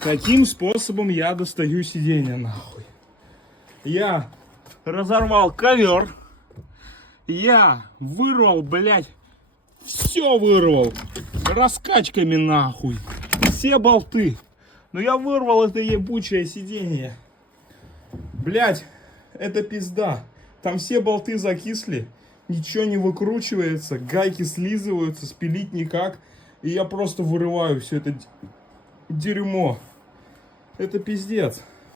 Каким способом я достаю сиденье, нахуй? Я разорвал ковер. Я вырвал, блядь, все вырвал. Раскачками, нахуй. Все болты. Но я вырвал это ебучее сиденье. Блядь, это пизда. Там все болты закисли. Ничего не выкручивается. Гайки слизываются, спилить никак. И я просто вырываю все это дерьмо. Это пиздец.